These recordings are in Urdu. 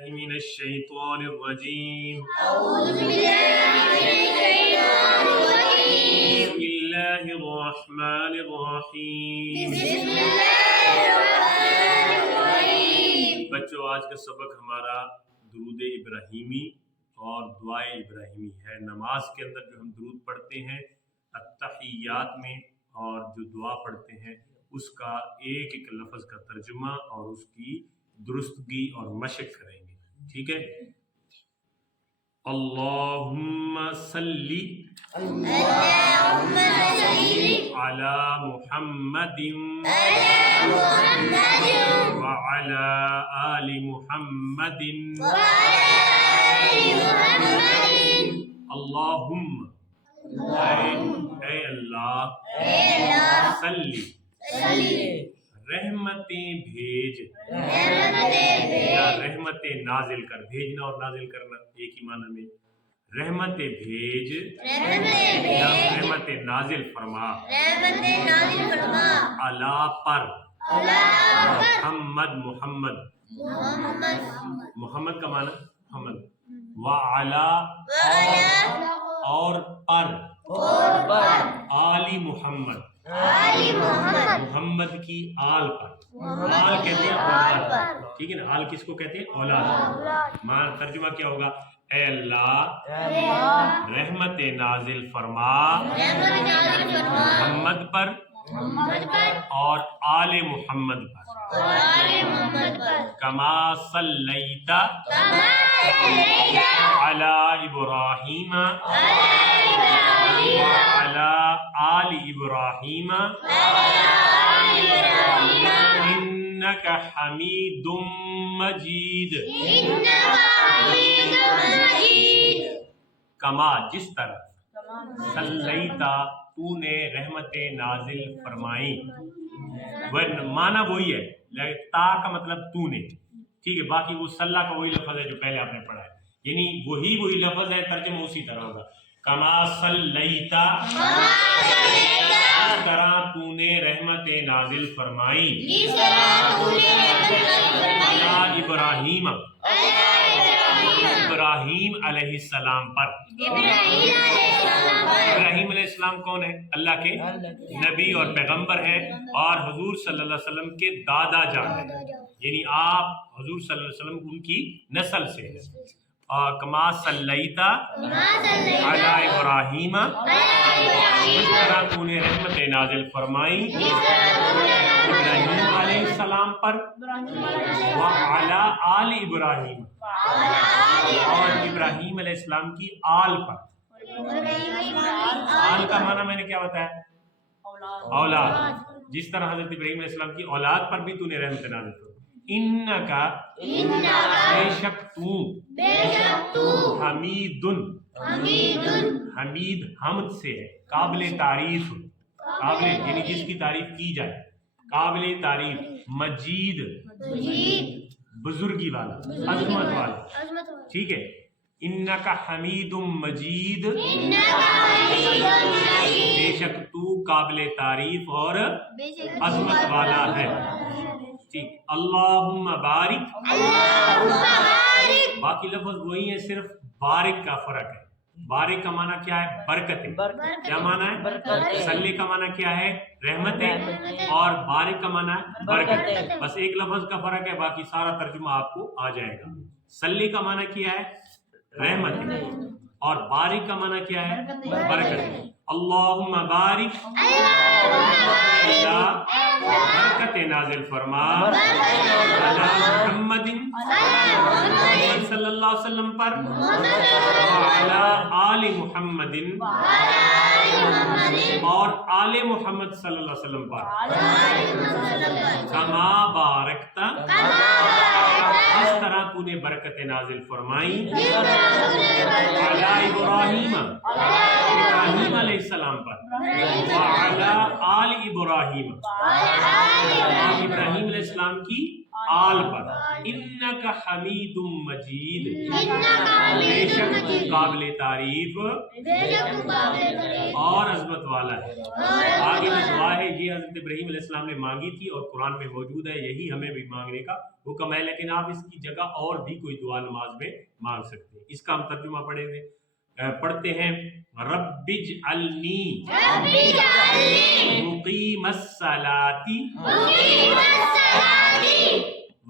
من الشیطان الرجیم أعوذ بالله من الشيطان الرجيم بسم اللہ الرحمن الرحیم بسم الله الرحمن الرحيم بچوں، آج کا سبق ہمارا درود ابراہیمی اور دعائے ابراہیمی ہے۔ نماز کے اندر جو ہم درود پڑھتے ہیں التحیات میں اور جو دعا پڑھتے ہیں اس کا ایک ایک لفظ کا ترجمہ اور اس کی درستگی اور مشق کریں گے، ٹھیک ہے؟ اللہم صلی اللهم صل علی محمد على محمد وعلی آل محمد وعلى آل محمد اللہم اے اللہ صلی رحمتیں بھیج یا رحمتیں نازل کر، بھیجنا اور نازل کرنا ایک ہی معنی میں، رحمتیں بھیج یا رحمتیں نازل فرما علی پر محمد محمد کا معنی محمد، وعلی اور پر آل محمد محمد کی آل پر، آل کہتے ہیں اولاد، ٹھیک ہے نا؟ آل کس کو کہتے ہیں؟ اولاد۔ معنی ترجمہ کیا ہوگا؟ اے اللہ رحمت نازل فرما محمد پر اور آل محمد پر، کما صلیت علی ابراہیم وعلی آل ابراہیم انک حمید مجید، کما جس طرح صلیتا تو نے رحمتیں نازل فرمائی، معنی وہی ہے، تا کا مطلب تو نے، ٹھیک ہے؟ باقی وہ صلی کا وہی لفظ ہے جو پہلے آپ نے پڑھا ہے، یعنی وہی لفظ ہے، ترجمہ اسی طرح ہوگا، کما صلیتا اس طرح تو نے رحمتیں نازل فرمائی علی ابراہیم ابراہیم علیہ السلام پر۔ ابراہیم علیہ السلام کون ہے؟ اللہ کے نبی اور پیغمبر ہیں اور حضور صلی اللہ علیہ وسلم کے دادا جان ہیں، یعنی آپ حضور صلی اللہ علیہ وسلم ان کی نسل سے ہیں۔ کما صلیتا علی ابراہیم اس طرح تو نے رحمت نازل فرمائی ابراہیم علیہ السلام پر وعلی آل ابراہیم اور ابراہیم علیہ السلام کی آل پر۔ آل کا معنی میں نے کیا بتایا؟ اولاد۔ جس طرح حضرت ابراہیم علیہ السلام کی اولاد پر بھی تو نے رحمت نازل فرمائی۔ انکا بے شک تو حمید حمید حمد سے ہے، قابل تعریف، قابل یعنی جس کی تعریف کی جائے، قابل تعریف، مجید بزرگی والا، عظمت والا، ٹھیک ہے؟ انکا حمید مجید بے شک تو قابل تعریف اور عظمت والا ہے، ٹھیک؟ اللہم بارک، باقی لفظ وہی ہیں، صرف بارک کا فرق ہے۔ بارک کا معنی کیا ہے؟ برکت، کیا معنی ہے؟ صلی کا معنی کیا ہے؟ رحمت، اور بارک کا معنی ہے برکت، بس ایک لفظ کا فرق ہے، باقی سارا ترجمہ آپ کو آ جائے گا۔ صلی کا معنی کیا ہے؟ رحمت، اور بارک کا معنی کیا ہے؟ برکت۔ اللہم بارک، اللہ برکت نازل فرما علی محمد صلی اللہ علیہ وسلم پر وعلی آل محمد اور آل محمد صلی اللہ علیہ وسلم پر، کما بارکتا اس طرح تو نے برکت نازل فرمائی علی ابراہیم ابراہیم علیہ السلام پر وعلی آل ابراہیم اور ابراہیم علیہ السلام کی آل پر، انک حمید مجید، إنك حميد بے شک مجيد قابل تعریف بشك قابل تعریف اور عظمت والا ہے۔ آگے جو دعا ہے یہ حضرت ابراہیم علیہ السلام نے مانگی تھی اور قرآن میں موجود ہے، یہی ہمیں بھی مانگنے کا حکم ہے، لیکن آپ اس کی جگہ اور بھی کوئی دعا نماز میں مانگ سکتے ہیں۔ اس کا ہم ترجمہ پڑھتے ہیں، رب اجعلنی رب اجعلني مقیم الصلاۃ مقيم الصلاة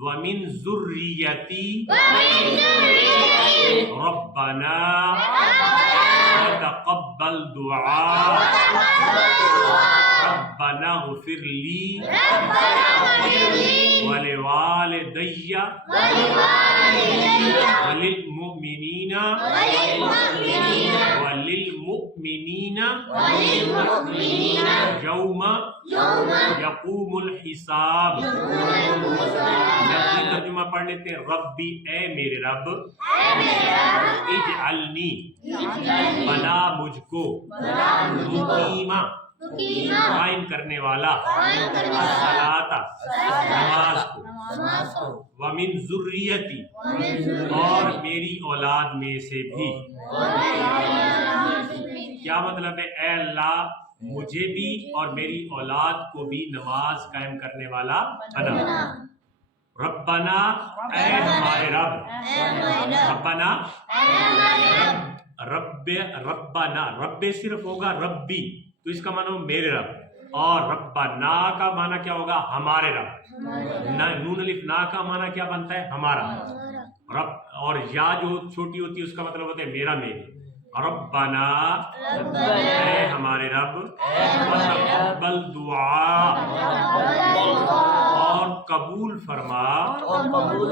ومن ذریتی ومن ذريتي ربنا ربنا وتقبل دعاء ربنا اغفر لی ربنا اغفر لي ولوالدی ولوالدي وللمؤمنین وللمؤمنين وللمؤمنین وللمؤمنين یوم يوم یقوم الحساب۔ يقوم الحساب لفظی ترجمہ پڑھ لیتے ہیں، ربی اے میرے رب، اے میرے رب اجعلنی اجعلنی بنا مجھ کو بنا مجھ کو مقیمہ مقیمہ قائم کرنے والا قائم کرنے والا الصلاۃ نماز کو نماز کو ومن ذریتی ومن ذریتی اور میری اولاد میں سے بھی۔ اور میری اولاد میں سے کیا مطلب ہے؟ اے اللہ مجھے بھی اور میری اولاد کو بھی نماز قائم کرنے والا بنا۔ ربنا اے ہمارے رب، اے ہمارے رب ربنا اے ہمارے رب ربنا رب صرف ہوگا ربی تو اس کا معنی میرے رب، اور ربنا کا معنی کیا ہوگا؟ ہمارے رب۔ نون الف نا کا معنی کیا بنتا ہے؟ ہمارا رب، اور یا جو چھوٹی ہوتی ہے اس کا مطلب ہوتا ہے میرا، میرے۔ ربنا اے ہمارے رب، وتقبل دعا اور قبول فرما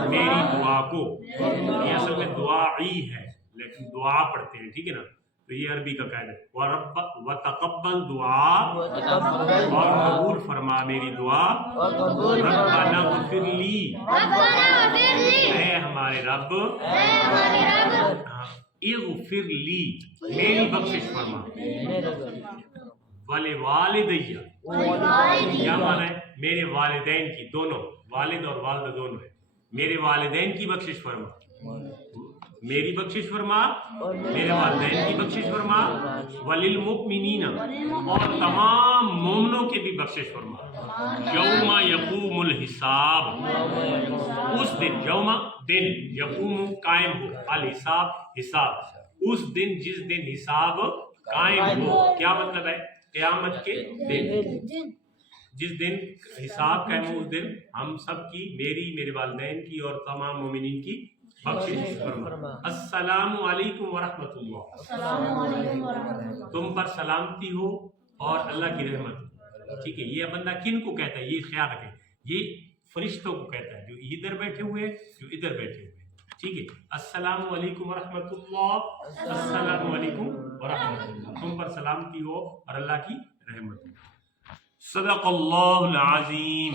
میری دعا کو۔ یہ اصل میں دعائی ہے لیکن دعا پڑھتے ہیں، ٹھیک ہے نا، تو یہ عربی کا قاعدہ ہے۔ وتقبل دعا اور قبول فرما میری دعا۔ ربنا اغفر لی ربنا اغفر لي اے ہمارے رب، اے ہمارے رب اغفر لی میری بخشش فرما۔ ولوالدی ولوالدي کیا معنی ہے؟ میرے والدین کی، دونوں والد اور والدہ دونوں ہیں، میرے والدین کی بخشش فرما، میری بخشش فرما، میرے والدین کی بخشش فرما، وللمؤمنین اور تمام مومنوں کی بھی بخشش فرما۔ یوم یقوم الحساب اس دن، یوم دن، یقوم قائم ہو، الحساب حساب، اس دن جس دن حساب قائم ہو۔ کیا مطلب ہے؟ قیامت کے دن، جس دن حساب قائم ہو اس دن ہم سب کی، میری، میرے والدین کی اور تمام مومنین کی بخشش فرما۔ السلام علیکم ورحمۃ اللہ، السلام علیکم ورحمۃ اللہ تم پر سلامتی ہو اور اللہ کی رحمت۔ ٹھیک ہے، یہ بندہ کن کو کہتا ہے؟ یہ خیال رکھیں، یہ فرشتوں کو کہتا ہے جو ادھر بیٹھے ہوئے، جو ادھر بیٹھے ہوئے، ٹھیک ہے۔ السلام علیکم ورحمۃ اللہ، السلام علیکم ورحمۃ اللہ، تم پر سلامتی ہو اور اللہ کی رحمت۔ صدق اللہ العظیم۔